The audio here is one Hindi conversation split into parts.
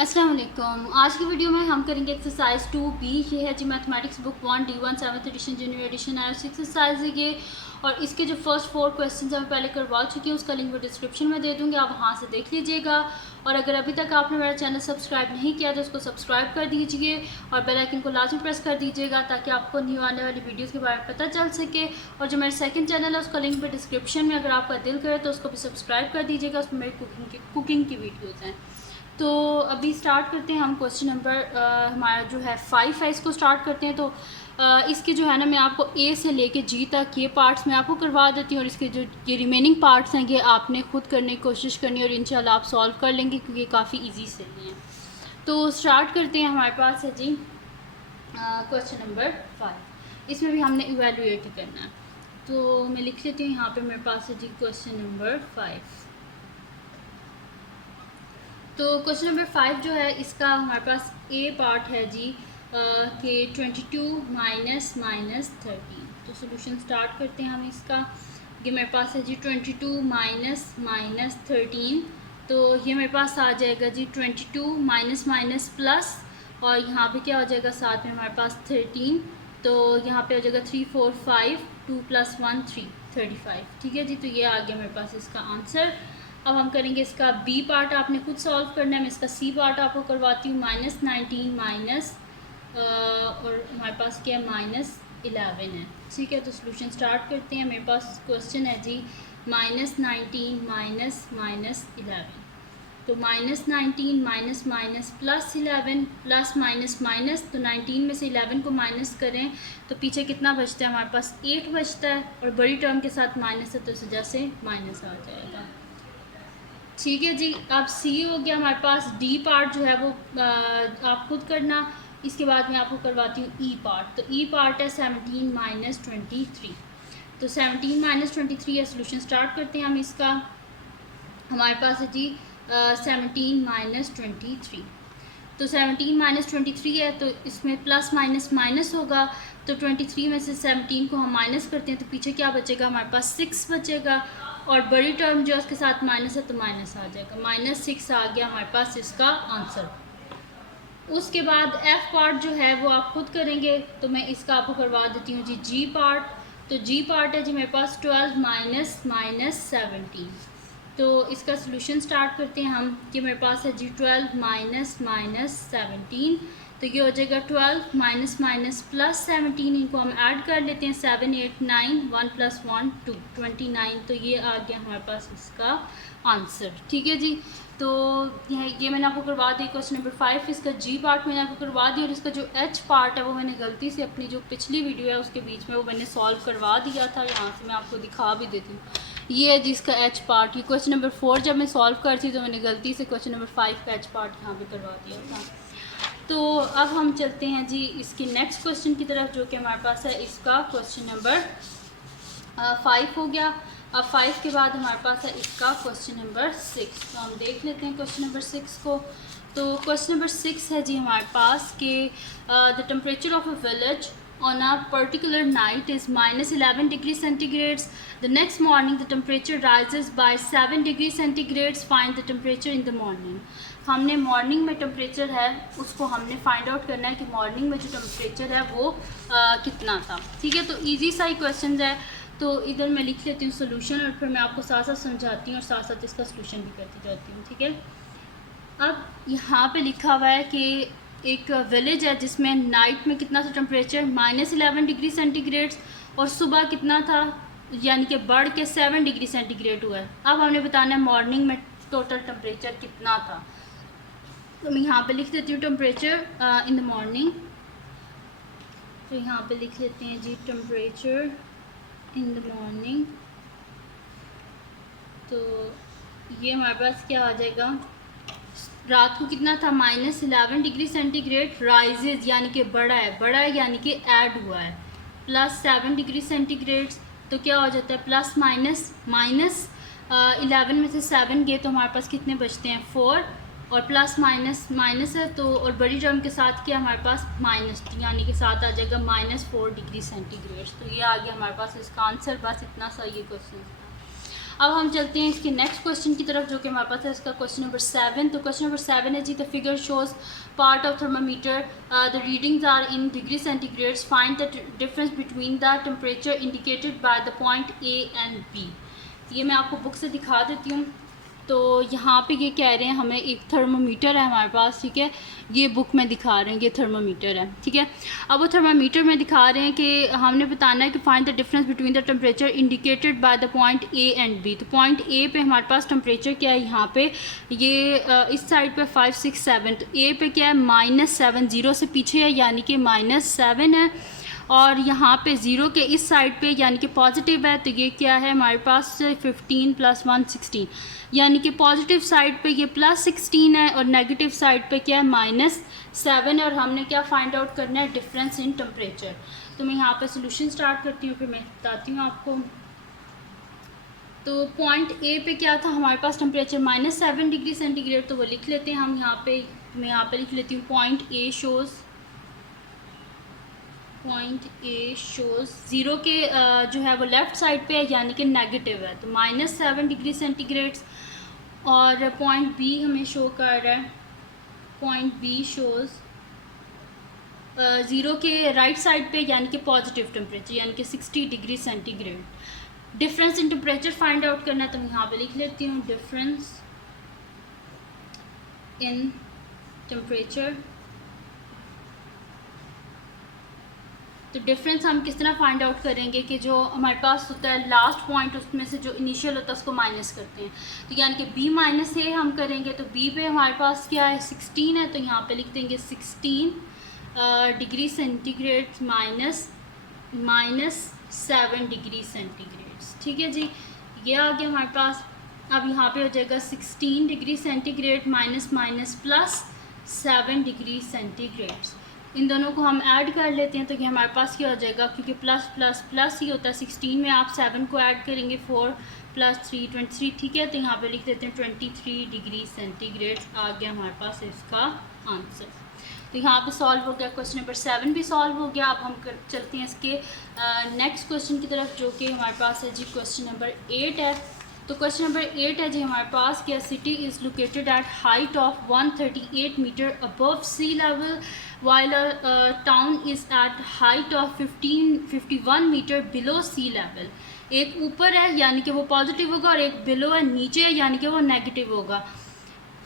अस्सलाम वालेकुम। आज की वीडियो में हम करेंगे एक्सरसाइज 2B। ये है जी mathematics book 1 D1 7th edition junior edition आया एक्सरसाइज है ये। और इसके जो फर्स्ट 4 क्वेश्चन मैं पहले करवा चुकी हूँ, उसका लिंक मैं डिस्क्रिप्शन में दे दूँगी, आप वहाँ से देख लीजिएगा। और अगर अभी तक आपने मेरा चैनल सब्सक्राइब नहीं किया तो उसको सब्सक्राइब कर दीजिए और बेल आइकन को लाजमी प्रेस कर दीजिएगा ताकि आपको न्यू आने वाली वीडियोज़ के बारे में पता चल सके। और जो मेरा सेकंड चैनल है उसका लिंक मैं डिस्क्रिप्शन में, अगर आपका दिल करे तो उसको भी सब्सक्राइब कर दीजिएगा। उसमें मेरी कुकिंग की वीडियोज़ हैं। तो अभी स्टार्ट करते हैं हम। क्वेश्चन नंबर हमारा जो है 5 है, इसको स्टार्ट करते हैं। तो इसके जो है ना, मैं आपको ए से लेके जी तक ये पार्ट्स मैं आपको करवा देती हूँ और इसके जो ये रिमेनिंग पार्ट्स हैं ये आपने खुद करने की कोशिश करनी है और इंशाल्लाह आप सॉल्व कर लेंगे क्योंकि काफ़ी इजी से हैं। तो स्टार्ट करते हैं। हमारे पास है जी क्वेश्चन नंबर 5। इसमें भी हमने इवेलुएट करना है। तो मैं लिख लेती हूँ यहाँ पर, मेरे पास है जी क्वेश्चन नंबर 5। तो क्वेश्चन नंबर 5 जो है इसका हमारे पास ए पार्ट है जी कि 22 माइनस 13। तो सोल्यूशन स्टार्ट करते हैं हम इसका। ये मेरे पास है जी 22 माइनस 13। तो ये मेरे पास आ जाएगा जी 22 माइनस प्लस, और यहाँ पे क्या हो जाएगा साथ में हमारे पास 13। तो यहाँ पे हो जाएगा 3 4 5 2 + 1 3 35। ठीक है जी। तो ये आ गया मेरे पास इसका आंसर। अब हम करेंगे इसका बी पार्ट, आपने खुद सॉल्व करना है। मैं इसका सी पार्ट आपको करवाती हूँ। -19 माइनस और हमारे पास क्या है -11 है। ठीक है। तो सोल्यूशन स्टार्ट करते हैं। मेरे पास क्वेश्चन है जी -19 माइनस 11। तो -19 माइनस प्लस 11 प्लस माइनस, तो 19 में से 11 को माइनस करें तो पीछे कितना बचता है, हमारे पास 8 बचता है। और बड़ी टर्म के साथ माइनस है तो इस वजह से माइनस आ जाएगा। ठीक है जी। अब सी हो गया हमारे पास। डी पार्ट जो है वो आप खुद करना। इसके बाद मैं आपको करवाती हूँ ई पार्ट। तो ई पार्ट है 17 माइनस 23। तो 17 माइनस 23 है। सोल्यूशन स्टार्ट करते हैं हम इसका। हमारे पास है जी 17 माइनस 23। तो 17 माइनस 23 है तो इसमें प्लस माइनस होगा। तो 23 में से 17 को हम माइनस करते हैं तो पीछे क्या बचेगा, हमारे पास 6 बचेगा। और बड़ी टर्म जो है उसके साथ माइनस है तो माइनस आ जाएगा। -6 आ गया हमारे पास इसका आंसर। उसके बाद एफ पार्ट जो है वो आप खुद करेंगे। तो मैं इसका आपको करवा देती हूँ जी जी पार्ट। तो जी पार्ट है जी मेरे पास 12 माइनस 17। तो इसका सोल्यूशन स्टार्ट करते हैं हम कि मेरे पास है जी 12 माइनस 17। तो ये हो जाएगा 12 माइनस प्लस 17। इनको हम ऐड कर लेते हैं। 7 8 9 1 + 1 2 29। तो ये आ गया हमारे पास इसका आंसर। ठीक है जी। तो ये मैंने आपको करवा दी क्वेश्चन नंबर 5। इसका जी पार्ट मैंने आपको करवा दिया और इसका जो एच पार्ट है वो मैंने गलती से अपनी जो पिछली वीडियो है उसके बीच में वो मैंने सॉल्व करवा दिया था। यहाँ से मैं आपको दिखा भी देती हूँ। ये है जिसका एच पार्ट। ये क्वेश्चन नंबर 4 जब मैं सॉल्व करती थी तो मैंने गलती से क्वेश्चन नंबर 5 का एच पार्ट यहाँ पे करवा दिया था। तो अब हम चलते हैं जी इसकी नेक्स्ट क्वेश्चन की तरफ, जो कि हमारे पास है इसका क्वेश्चन नंबर 5 हो गया। अब 5 के बाद हमारे पास है इसका क्वेश्चन नंबर 6। तो हम देख लेते हैं क्वेश्चन नंबर 6 को। तो क्वेश्चन नंबर 6 है जी हमारे पास कि the temperature of a village on a particular night is -11 degrees centigrade. The next morning the temperature rises by 7 degrees centigrade. Find the temperature in the morning. हमने मॉर्निंग में टेम्परेचर है उसको हमने फाइंड आउट करना है कि मॉर्निंग में जो टेम्परेचर है वो कितना था। ठीक है। तो इजी सा ही क्वेश्चन है। तो इधर मैं लिख लेती हूँ सोल्यूशन और फिर मैं आपको साथ साथ समझाती हूँ और साथ साथ इसका सोल्यूशन भी करती जाती हूँ। ठीक है। अब यहाँ पे लिखा हुआ है कि एक विलेज है जिसमें नाइट में कितना था टेम्परेचर, -11 डिग्री सेंटीग्रेड, और सुबह कितना था यानी कि बढ़ के 7 डिग्री सेंटीग्रेड हुआ है। अब हमने बताना है मॉर्निंग में टोटल टेम्परेचर कितना था। तो मैं यहाँ पे लिख देती हूँ टेम्परेचर इन द मॉर्निंग। तो यहाँ पे लिख लेते हैं जी टेम्परेचर इन द मॉर्निंग। तो ये हमारे पास क्या आ जाएगा, रात को कितना था -11 डिग्री सेंटीग्रेड, राइजेज यानी कि बढ़ा है यानी कि ऐड हुआ है, +7 डिग्री सेंटीग्रेड। तो क्या हो जाता है प्लस माइनस 11 में से 7 गए तो हमारे पास कितने बचते हैं 4, और प्लस माइनस है तो और बड़ी टर्म के साथ क्या हमारे पास माइनस, यानी कि साथ आ जाएगा -4 डिग्री सेंटीग्रेड। तो ये आ गया हमारे पास इसका आंसर। बस इतना सा ये क्वेश्चन। अब हम चलते हैं इसके नेक्स्ट क्वेश्चन की तरफ, जो कि हमारे पास है इसका क्वेश्चन नंबर 7। तो क्वेश्चन नंबर 7 है जी, the figure shows part of thermometer, the readings are in degree centigrades, find the difference between the temperature indicated by the point A and B. ये मैं आपको बुक से दिखा देती हूँ। तो यहाँ पे ये कह रहे हैं हमें एक थर्मामीटर है हमारे पास, ठीक है, ये बुक में दिखा रहे हैं ये थर्मामीटर है, ठीक है। अब वो थर्मामीटर में दिखा रहे हैं कि हमने बताना है कि find the difference between the temperature indicated by the point A and B. तो पॉइंट ए पे हमारे पास टेम्परेचर क्या है, यहाँ पे ये इस साइड पे 5 6 7, तो ए पे क्या है -7, 0 से पीछे है यानी कि -7 है, और यहाँ पे 0 के इस साइड पे यानी कि पॉजिटिव है, तो ये क्या है हमारे पास 15 + 1 16, यानी कि पॉजिटिव साइड पे ये +16 है और नेगेटिव साइड पे क्या है -7 है, और हमने क्या फाइंड आउट करना है, डिफरेंस इन टेम्परेचर। तो मैं यहाँ पे सोल्यूशन स्टार्ट करती हूँ, फिर मैं बताती हूँ आपको। तो पॉइंट ए पे क्या था हमारे पास टेम्परेचर -7 डिग्री सेंटीग्रेड, तो वो लिख लेते हैं हम यहाँ पे। मैं यहाँ पे लिख लेती हूँ पॉइंट ए शोज़ 0 के जो है वो लेफ़्ट साइड पे है यानी कि नेगेटिव है, तो -7 डिग्री सेंटीग्रेड्स। और पॉइंट बी हमें शो कर रहा है, पॉइंट बी शोज़ 0 के राइट साइड पे यानी कि पॉजिटिव टेम्परेचर यानी कि 60 degree centigrade. Difference in temperature find out करना है, तो मैं यहाँ पे लिख लेती हूँ डिफरेंस इन टेम्परेचर। तो डिफरेंस हम किस तरह फाइंड आउट करेंगे कि जो हमारे पास होता है लास्ट पॉइंट, उसमें से जो इनिशियल होता है उसको माइनस करते हैं। तो यानी कि बी माइनस ए हम करेंगे, तो बी पे हमारे पास क्या है 16 है, तो यहाँ पे लिख देंगे 16 डिग्री सेंटीग्रेड -7 डिग्री सेंटीग्रेड, ठीक है जी, ये आ गया हमारे पास। अब यहाँ पे हो जाएगा 16 डिग्री सेंटीग्रेड +7 डिग्री सेंटीग्रेड। इन दोनों को हम ऐड कर लेते हैं, तो ये हमारे पास क्या हो जाएगा, क्योंकि प्लस प्लस प्लस ही होता है, 16 में आप 7 को ऐड करेंगे, 4 + 3 23, ठीक है। तो यहाँ पे लिख देते हैं 23 डिग्री सेंटीग्रेड आ गया हमारे पास इसका आंसर। तो यहाँ पे सॉल्व हो गया, क्वेश्चन नंबर 7 भी सॉल्व हो गया। अब हम चलते हैं इसके नेक्स्ट क्वेश्चन की तरफ, जो कि हमारे पास है जी क्वेश्चन नंबर 8 है। तो क्वेश्चन नंबर 8 है जी हमारे पास, क्या city is located at height of 138 metre above sea level while a town is at height of 51 metre below sea level. एक ऊपर है यानी कि वो पॉजिटिव होगा, और एक बिलो है नीचे है यानी कि वो नेगेटिव होगा।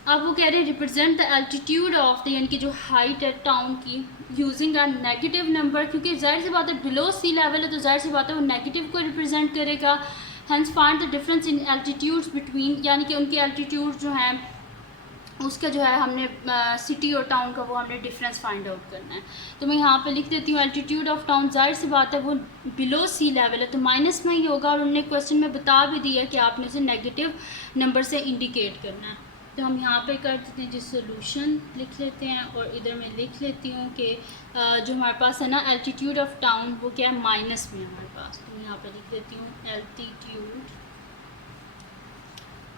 अब वो कह रहे हैं represent the altitude of the, यानी कि जो हाइट है टाउन की, यूजिंग अ नेगेटिव नंबर, क्योंकि जाहिर सी बात है बिलो सी लेवल है, तो जाहिर सी बात है वो नेगेटिव को रिप्रेजेंट करेगा। Hence find the difference in altitudes between, यानी कि उनके एल्टीट्यूड जो हैं उसका जो है हमने सिटी और टाउन का वो हमने डिफरेंस फाइंड आउट करना है। तो मैं यहाँ पे लिख देती हूँ एल्टीट्यूड ऑफ टाउन, जाहिर सी बात है वो बिलो सी लेवल है तो माइनस में ही होगा, और उन्होंने क्वेश्चन में बता भी दिया कि आपने इसे नेगेटिव नंबर से इंडिकेट करना है। तो हम यहाँ पे कर देते हैं जिस सोल्यूशन लिख लेते हैं, और इधर मैं लिख लेती हूँ कि जो हमारे पास है ना एल्टीट्यूड ऑफ टाउन वो क्या है माइनस में हमारे पास। तो मैं यहाँ पे लिख देती हूँ altitude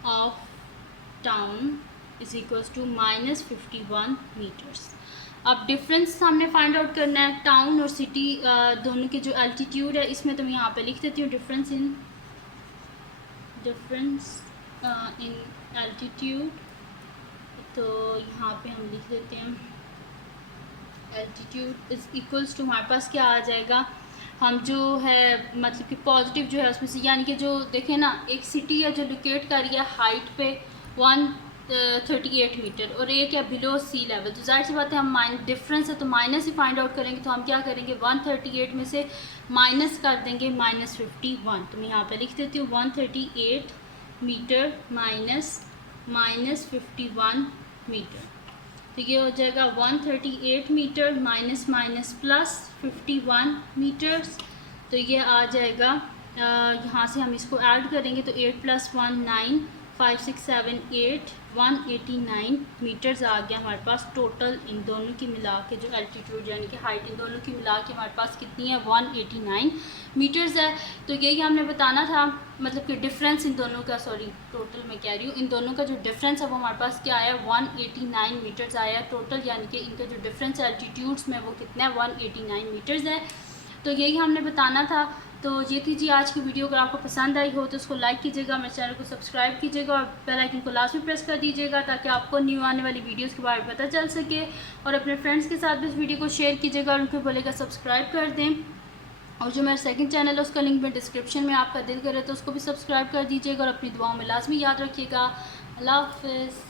of town is equals to -51 metres. अब डिफरेंस हमने फाइंड आउट करना है टाउन और सिटी दोनों के जो एल्टीट्यूड है इसमें, तो मैं यहाँ पे लिख देती हूँ डिफरेंस इन एल्टीट्यूड। तो यहाँ पे हम लिख देते हैं एल्टीट्यूड इज इक्वल्स टू, हमारे पास क्या आ जाएगा, हम जो है मतलब कि पॉजिटिव जो है उसमें से, यानी कि जो देखें ना एक सिटी है जो लोकेट कर रही है हाइट पे 138 मीटर, और एक है बिलो सी लेवल, तो जाहिर सी बात है हम डिफरेंस है तो माइनस ही फाइंड आउट करेंगे। तो हम क्या करेंगे 138 में से माइनस कर देंगे -51। तो मैं यहाँ पे लिख देती हूँ 138 मीटर -51 मीटर। तो ये हो जाएगा 138 मीटर +51 मीटर्स। तो ये आ जाएगा यहाँ से हम इसको ऐड करेंगे तो 8 + 1 9 5 6 7 8 189 मीटर्स आ गया हमारे पास टोटल। इन दोनों की मिला के जो एल्टीट्यूड यानी कि हाइट इन दोनों की मिला के हमारे पास कितनी है 189 मीटर्स है। तो यही हमने बताना था, मतलब कि डिफरेंस इन दोनों का, सॉरी टोटल मैं कह रही हूँ, इन दोनों का जो डिफरेंस है वो हमारे पास क्या आया 189 मीटर्स आया टोटल, यानी कि इनका जो डिफरेंस एल्टीट्यूड्स में वो कितना है 189 मीटर्स है। तो यही हमने बताना था तो ये थी जी आज की वीडियो। अगर आपको पसंद आई हो तो उसको लाइक कीजिएगा, मेरे चैनल को सब्सक्राइब कीजिएगा और बेल आइकन को लास्ट में प्रेस कर दीजिएगा ताकि आपको न्यू आने वाली वीडियोस के बारे में पता चल सके। और अपने फ्रेंड्स के साथ भी इस वीडियो को शेयर कीजिएगा और उनको बोलेगा सब्सक्राइब कर दें। और जो मेरा सेकंड चैनल है उसका लिंक मैं डिस्क्रिप्शन में, आपका दिल करे तो उसको भी सब्सक्राइब कर दीजिएगा और अपनी दुआओं में लाजमी याद रखिएगा। अल्लाह हाफ़िज़।